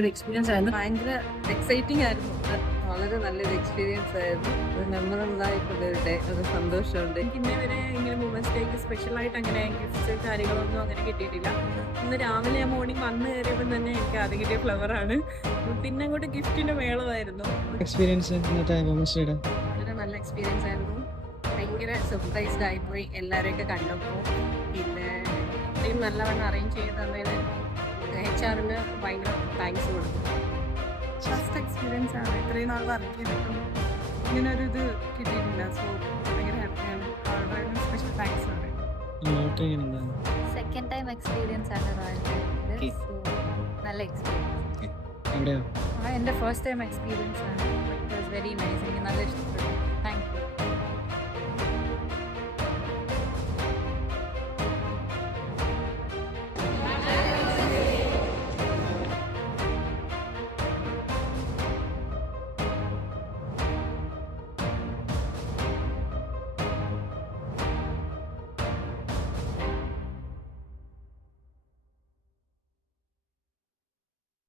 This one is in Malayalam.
നല്ലൊരു എക്സ്പീരിയൻസ് ആയിരുന്നു. ഭയങ്കര എക്സൈറ്റിംഗ് ആയിരുന്നു. വളരെ നല്ലൊരു എക്സ്പീരിയൻസ് ആയിരുന്നു. ഒരു മെമ്മറബിൾ ആയിട്ടുള്ള ഒരു ഡേ. ഒരു സന്തോഷമുണ്ട്. എനിക്ക് ഇന്നേ വരെ ഇങ്ങനെ വുമൻസ് ഡേക്ക് സ്പെഷ്യലായിട്ട് അങ്ങനെ ഗിഫ്റ്റ്സ് കാര്യങ്ങളൊന്നും അങ്ങനെ കിട്ടിയിട്ടില്ല. ഇന്ന് രാവിലെ മോർണിംഗ് വന്ന് കയറിയപ്പോൾ തന്നെ എനിക്ക് ആദ്യം കിട്ടിയ ഫ്ലവറാണ്. പിന്നെ അങ്ങോട്ട് ഗിഫ്റ്റിന്റെ മേളമായിരുന്നു. എക്സ്പീരിയൻസ് ഇന്നത്തെ വുമൻസ് ഡേയുടെ വളരെ നല്ല എക്സ്പീരിയൻസ് ആയിരുന്നു. ഭയങ്കര സർപ്രൈസ്ഡ് ആയിപ്പോയി എല്ലാവരെയൊക്കെ കണ്ടപ്പോൾ. പിന്നെ ഇത്രയും നല്ലവണ്ണം അറേഞ്ച് ചെയ്ത് തന്നതിന് HR-ന് ഭയങ്കര താങ്ക്സ് കൊടുക്കും. ഫസ്റ്റ് എക്സ്പീരിയൻസ് ആണ്. ഇത്രയും നാൾ വർക്ക് ചെയ്തിട്ടും ഇങ്ങനെ ഒരു ഇത് കിട്ടിയിട്ടില്ല. സോ ഭയങ്കര ഹാപ്പിയാണ്. അവരുടെ സ്പെഷ്യൽ താങ്ക്സ് ആണ്. ലോട്ടറി എങ്ങനെ ഉണ്ടായിരുന്നു? സെക്കൻഡ് ടൈം എക്സ്പീരിയൻസ് ആണ് റോയൽ Okay. സോ നല്ല എക്സ്പീരിയൻസ്. എവിടെയോ എൻ്റെ ഫസ്റ്റ് ടൈം എക്സ്പീരിയൻസ് ആണ്. It was very nice. എനിക്ക് നല്ല ഇഷ്ടപ്പെട്ടു.